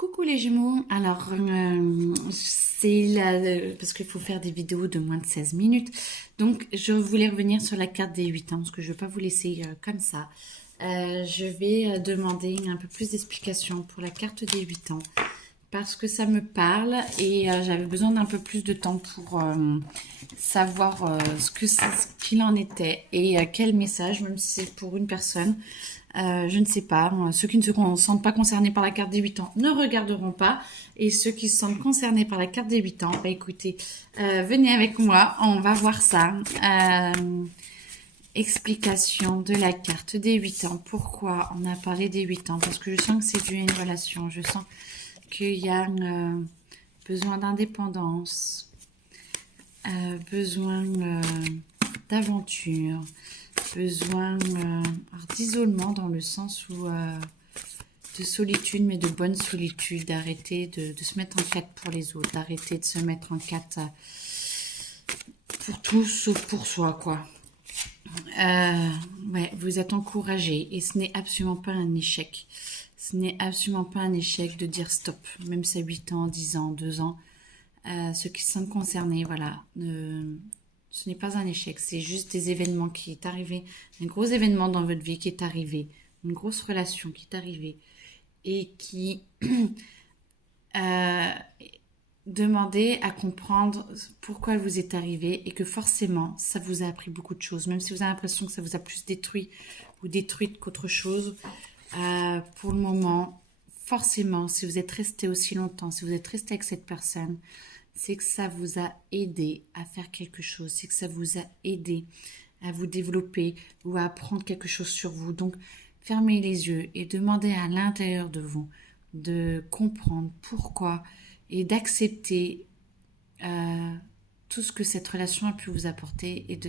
Coucou les Gémeaux, alors parce qu'il faut faire des vidéos de moins de 16 minutes, donc je voulais revenir sur la carte des 8 ans, parce que je ne vais pas vous laisser comme ça. Je vais demander un peu plus d'explications pour la carte des 8 ans, parce que ça me parle et j'avais besoin d'un peu plus de temps pour savoir ce qu'il en était et quel message, même si c'est pour une personne. Je ne sais pas, ceux qui ne se sentent pas concernés par la carte des 8 ans ne regarderont pas. Et ceux qui se sentent concernés par la carte des 8 ans, bah écoutez, venez avec moi, on va voir ça. Explication de la carte des 8 ans. Pourquoi on a parlé des 8 ans? Parce que je sens que c'est dû à une relation. Je sens qu'il y a besoin d'indépendance, besoin d'aventure, besoin d'isolement dans le sens où de solitude, mais de bonne solitude, d'arrêter de se mettre en quatre pour les autres, d'arrêter de se mettre en quatre pour tout sauf pour soi, quoi. Ouais, vous êtes encouragé et ce n'est absolument pas un échec. Ce n'est absolument pas un échec de dire stop, même si à 8 ans, 10 ans, 2 ans, ceux qui sont concernés, voilà, ce n'est pas un échec, c'est juste des événements qui est arrivé, un gros événement dans votre vie qui est arrivé, une grosse relation qui est arrivée et qui demandait à comprendre pourquoi elle vous est arrivée et que forcément ça vous a appris beaucoup de choses, même si vous avez l'impression que ça vous a plus détruit ou détruite qu'autre chose. Pour le moment, forcément, si vous êtes resté aussi longtemps, si vous êtes resté avec cette personne, c'est que ça vous a aidé à faire quelque chose, c'est que ça vous a aidé à vous développer ou à apprendre quelque chose sur vous. Donc, fermez les yeux et demandez à l'intérieur de vous de comprendre pourquoi et d'accepter tout ce que cette relation a pu vous apporter et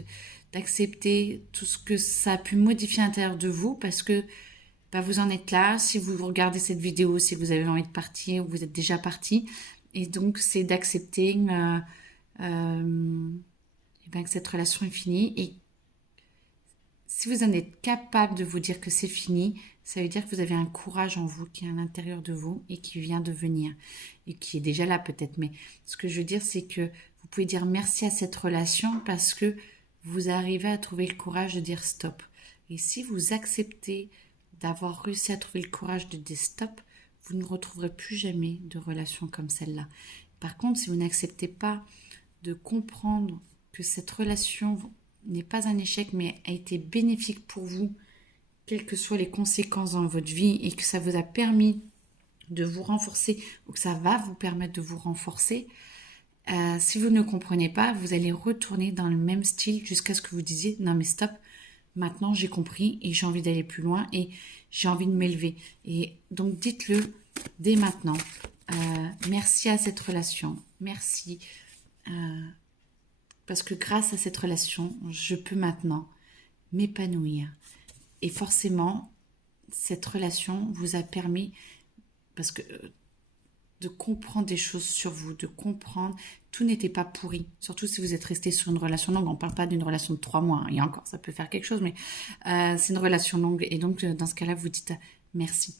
d'accepter tout ce que ça a pu modifier à l'intérieur de vous parce que vous en êtes là. Si vous regardez cette vidéo, si vous avez envie de partir ou vous êtes déjà parti, et donc, c'est d'accepter que cette relation est finie. Et si vous en êtes capable de vous dire que c'est fini, ça veut dire que vous avez un courage en vous qui est à l'intérieur de vous et qui vient de venir. Et qui est déjà là peut-être. Mais ce que je veux dire, c'est que vous pouvez dire merci à cette relation parce que vous arrivez à trouver le courage de dire stop. Et si vous acceptez d'avoir réussi à trouver le courage de dire stop, vous ne retrouverez plus jamais de relation comme celle-là. Par contre, si vous n'acceptez pas de comprendre que cette relation n'est pas un échec, mais a été bénéfique pour vous, quelles que soient les conséquences dans votre vie, et que ça vous a permis de vous renforcer, ou que ça va vous permettre de vous renforcer, si vous ne comprenez pas, vous allez retourner dans le même style jusqu'à ce que vous disiez « Non mais stop, maintenant j'ai compris et j'ai envie d'aller plus loin et j'ai envie de m'élever. » Et donc dites-le dès maintenant. Merci à cette relation. Merci. Parce que grâce à cette relation, je peux maintenant m'épanouir. Et forcément, cette relation vous a permis, parce que de comprendre des choses sur vous, de comprendre, tout n'était pas pourri. Surtout si vous êtes resté sur une relation longue. On ne parle pas d'une relation de 3 mois. Et encore, ça peut faire quelque chose, mais c'est une relation longue. Et donc, dans ce cas-là, vous dites merci.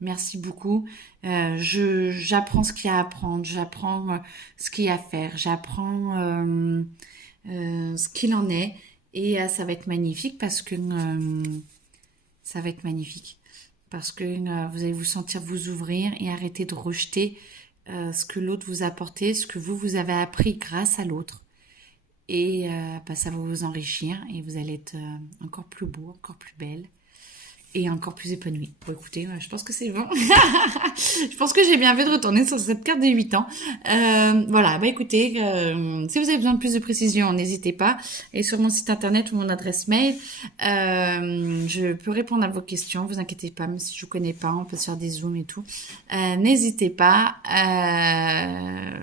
Merci beaucoup. J'apprends ce qu'il y a à apprendre. J'apprends ce qu'il y a à faire. J'apprends ce qu'il en est. Et ça va être magnifique parce que ça va être magnifique. Parce que vous allez vous sentir vous ouvrir et arrêter de rejeter ce que l'autre vous a apporté, ce que vous avez appris grâce à l'autre. Et ça va vous enrichir et vous allez être encore plus beau, encore plus belle et encore plus épanoui. Bon, écoutez, je pense que c'est bon. Je pense que j'ai bien fait de retourner sur cette carte des 8 ans. Voilà, écoutez, si vous avez besoin de plus de précisions, n'hésitez pas. Et sur mon site internet ou mon adresse mail, je peux répondre à vos questions. Vous inquiétez pas, même si je vous connais pas, on peut se faire des zooms et tout. N'hésitez pas,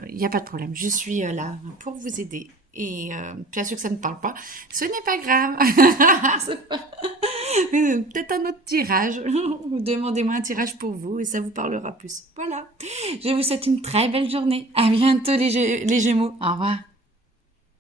il n'y a pas de problème. Je suis là pour vous aider. Et bien sûr que ça ne parle pas, ce n'est pas grave. Peut-être un autre tirage. Demandez-moi un tirage pour vous et ça vous parlera plus. Voilà. Je vous souhaite une très belle journée. À bientôt les Gémeaux. Au revoir.